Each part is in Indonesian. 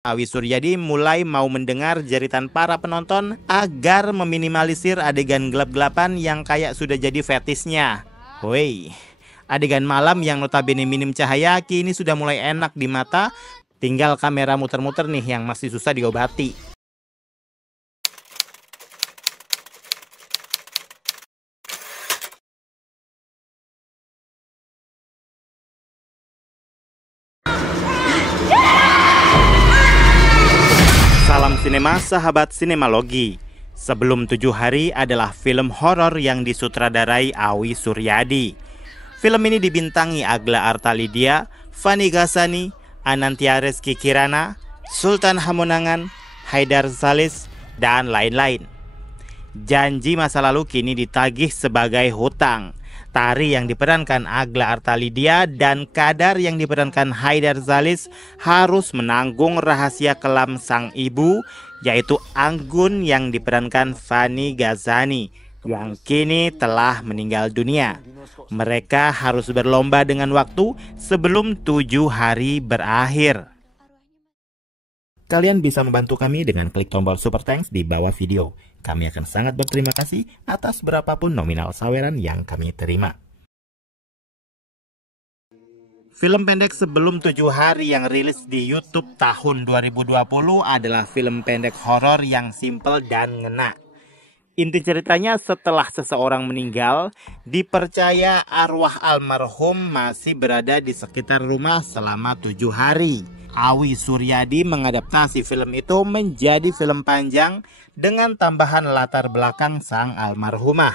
Awi Suryadi mulai mau mendengar jeritan para penonton agar meminimalisir adegan gelap-gelapan yang kayak sudah jadi fetisnya. Woi, adegan malam yang notabene minim cahaya kini sudah mulai enak di mata, tinggal kamera muter-muter nih yang masih susah diobati. Salam sinema sahabat sinemalogi. Sebelum 7 Hari adalah film horor yang disutradarai Awi Suryadi. Film ini dibintangi Agla Artalidia, Fanny Ghazani, Anantya Rizky Kirana, Sultan Hamonangan, Haidar Salis, dan lain-lain. Janji masa lalu kini ditagih sebagai hutang. Tari yang diperankan Agla Artalidia dan Kadar yang diperankan Haidar Salis harus menanggung rahasia kelam sang ibu, yaitu Anggun yang diperankan Fanny Ghazani yang kini telah meninggal dunia. Mereka harus berlomba dengan waktu sebelum 7 hari berakhir. Kalian bisa membantu kami dengan klik tombol super thanks di bawah video. Kami akan sangat berterima kasih atas berapapun nominal saweran yang kami terima. Film pendek Sebelum 7 Hari yang rilis di YouTube tahun 2020 adalah film pendek horor yang simpel dan ngena. Inti ceritanya, setelah seseorang meninggal, dipercaya arwah almarhum masih berada di sekitar rumah selama 7 hari. Awi Suryadi mengadaptasi film itu menjadi film panjang dengan tambahan latar belakang sang almarhumah.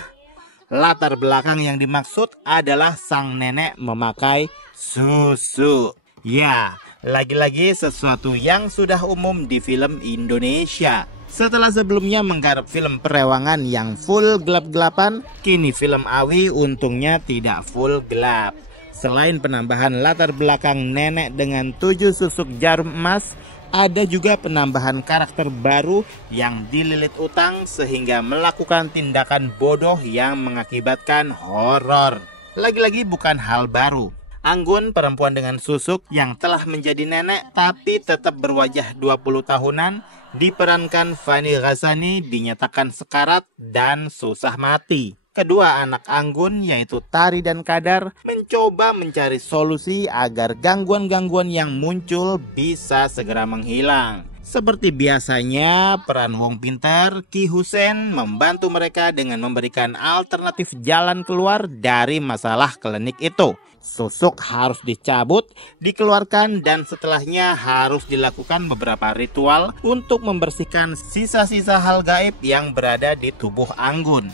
Latar belakang yang dimaksud adalah sang nenek memakai susu. Ya, lagi-lagi sesuatu yang sudah umum di film Indonesia. Setelah sebelumnya menggarap film perewangan yang full gelap-gelapan, kini film Awi untungnya tidak full gelap. Selain penambahan latar belakang nenek dengan 7 susuk jarum emas, ada juga penambahan karakter baru yang dililit utang sehingga melakukan tindakan bodoh yang mengakibatkan horor. Lagi-lagi bukan hal baru. Anggun, perempuan dengan susuk yang telah menjadi nenek tapi tetap berwajah 20 tahunan, diperankan Fanny Ghazani, dinyatakan sekarat dan susah mati. Kedua anak Anggun yaitu Tari dan Kadar mencoba mencari solusi agar gangguan-gangguan yang muncul bisa segera menghilang. Seperti biasanya, peran Wong Pintar, Ki Hussein membantu mereka dengan memberikan alternatif jalan keluar dari masalah klinik itu. Susuk harus dicabut, dikeluarkan, dan setelahnya harus dilakukan beberapa ritual untuk membersihkan sisa-sisa hal gaib yang berada di tubuh Anggun.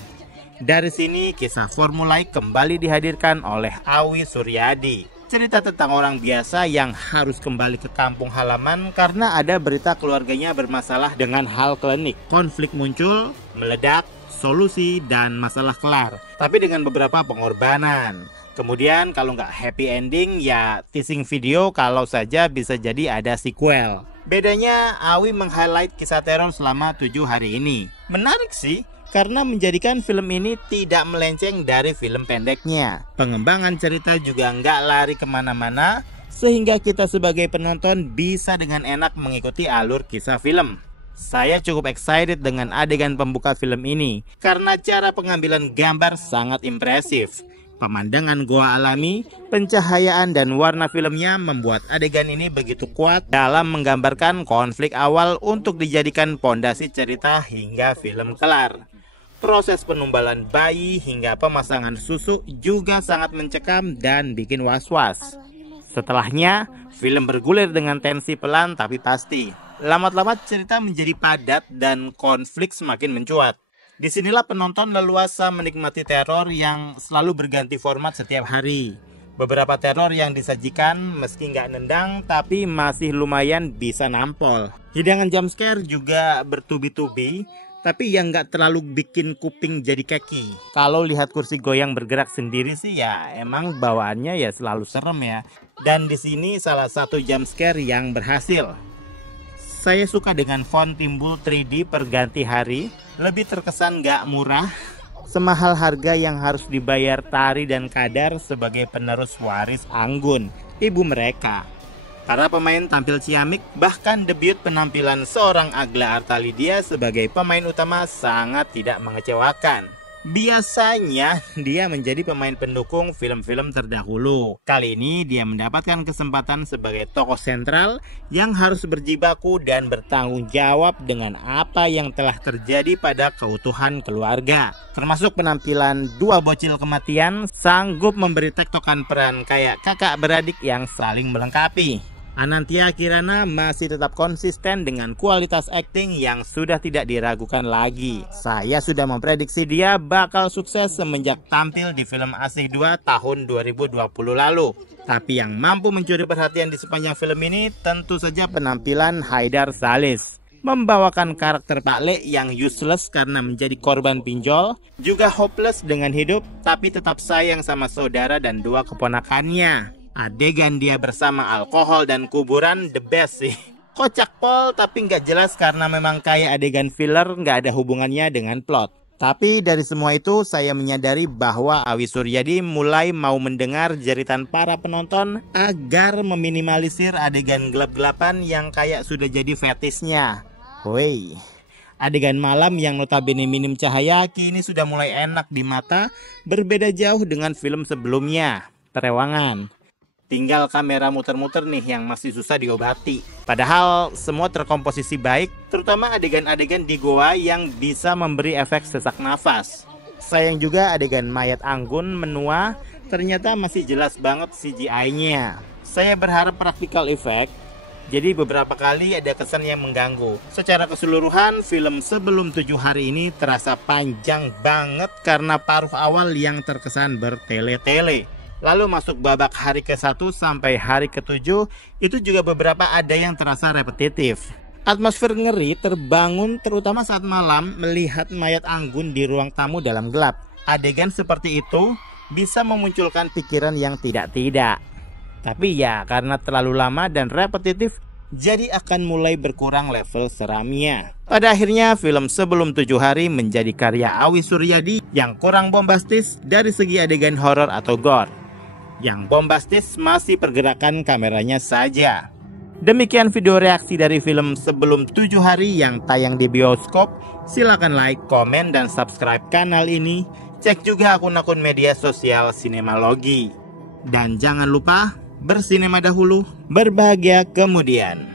Dari sini kisah formulai kembali dihadirkan oleh Awi Suryadi. Cerita tentang orang biasa yang harus kembali ke kampung halaman karena ada berita keluarganya bermasalah dengan hal klinik. Konflik muncul, meledak, solusi, dan masalah kelar. Tapi dengan beberapa pengorbanan. Kemudian kalau nggak happy ending ya teasing video kalau saja bisa jadi ada sequel. Bedanya Awi meng-highlight kisah teror selama 7 hari ini. Menarik sih, karena menjadikan film ini tidak melenceng dari film pendeknya. Pengembangan cerita juga nggak lari kemana-mana, sehingga kita sebagai penonton bisa dengan enak mengikuti alur kisah film. Saya cukup excited dengan adegan pembuka film ini, karena cara pengambilan gambar sangat impresif. Pemandangan goa alami, pencahayaan dan warna filmnya membuat adegan ini begitu kuat dalam menggambarkan konflik awal untuk dijadikan pondasi cerita hingga film kelar. Proses penumbalan bayi hingga pemasangan susu juga sangat mencekam dan bikin was-was. Setelahnya, film bergulir dengan tensi pelan tapi pasti. Lama-lama cerita menjadi padat dan konflik semakin mencuat. Disinilah penonton leluasa menikmati teror yang selalu berganti format setiap hari. Beberapa teror yang disajikan meski nggak nendang tapi masih lumayan bisa nampol. Hidangan jumpscare juga bertubi-tubi, tapi yang nggak terlalu bikin kuping jadi keki. Kalau lihat kursi goyang bergerak sendiri sih ya emang bawaannya ya selalu serem ya. Dan di sini salah satu jumpscare yang berhasil. Saya suka dengan font timbul 3D perganti hari, lebih terkesan nggak murah. Semahal harga yang harus dibayar Tari dan Kadar sebagai penerus waris Anggun, ibu mereka. Para pemain tampil ciamik, bahkan debut penampilan seorang Agla Artalidia sebagai pemain utama sangat tidak mengecewakan. Biasanya dia menjadi pemain pendukung film-film terdahulu. Kali ini dia mendapatkan kesempatan sebagai tokoh sentral yang harus berjibaku dan bertanggung jawab dengan apa yang telah terjadi pada keutuhan keluarga. Termasuk penampilan dua bocil kematian sanggup memberi tektokan peran kayak kakak beradik yang saling melengkapi. Anantia Kirana masih tetap konsisten dengan kualitas akting yang sudah tidak diragukan lagi. Saya sudah memprediksi dia bakal sukses semenjak tampil di film Asih 2 tahun 2020 lalu. Tapi yang mampu mencuri perhatian di sepanjang film ini tentu saja penampilan Haidar Salis. Membawakan karakter Pak Le yang useless karena menjadi korban pinjol, juga hopeless dengan hidup tapi tetap sayang sama saudara dan dua keponakannya. Adegan dia bersama alkohol dan kuburan the best sih. Kocak pol tapi nggak jelas karena memang kayak adegan filler, nggak ada hubungannya dengan plot. Tapi dari semua itu saya menyadari bahwa Awi Suryadi mulai mau mendengar jeritan para penonton agar meminimalisir adegan gelap-gelapan yang kayak sudah jadi fetisnya. Woi, adegan malam yang notabene minim cahaya kini sudah mulai enak di mata, berbeda jauh dengan film sebelumnya, Terewangan. Tinggal kamera muter-muter nih yang masih susah diobati. Padahal semua terkomposisi baik, terutama adegan-adegan di goa yang bisa memberi efek sesak nafas. Sayang juga adegan mayat Anggun menua ternyata masih jelas banget CGI-nya. Saya berharap practical effect, jadi beberapa kali ada kesan yang mengganggu. Secara keseluruhan, film Sebelum 7 Hari ini terasa panjang banget karena paruh awal yang terkesan bertele-tele. Lalu masuk babak hari ke-1 sampai hari ke-7, itu juga beberapa ada yang terasa repetitif. Atmosfer ngeri terbangun terutama saat malam melihat mayat Anggun di ruang tamu dalam gelap. Adegan seperti itu bisa memunculkan pikiran yang tidak-tidak. Tapi ya karena terlalu lama dan repetitif, jadi akan mulai berkurang level seramnya. Pada akhirnya film Sebelum 7 Hari menjadi karya Awi Suryadi yang kurang bombastis dari segi adegan horor atau gore. Yang bombastis masih pergerakan kameranya saja. Demikian video reaksi dari film Sebelum 7 Hari yang tayang di bioskop. Silahkan like, komen, dan subscribe kanal ini. Cek juga akun-akun media sosial Sinemalogi. Dan jangan lupa bersinema dahulu, berbahagia kemudian.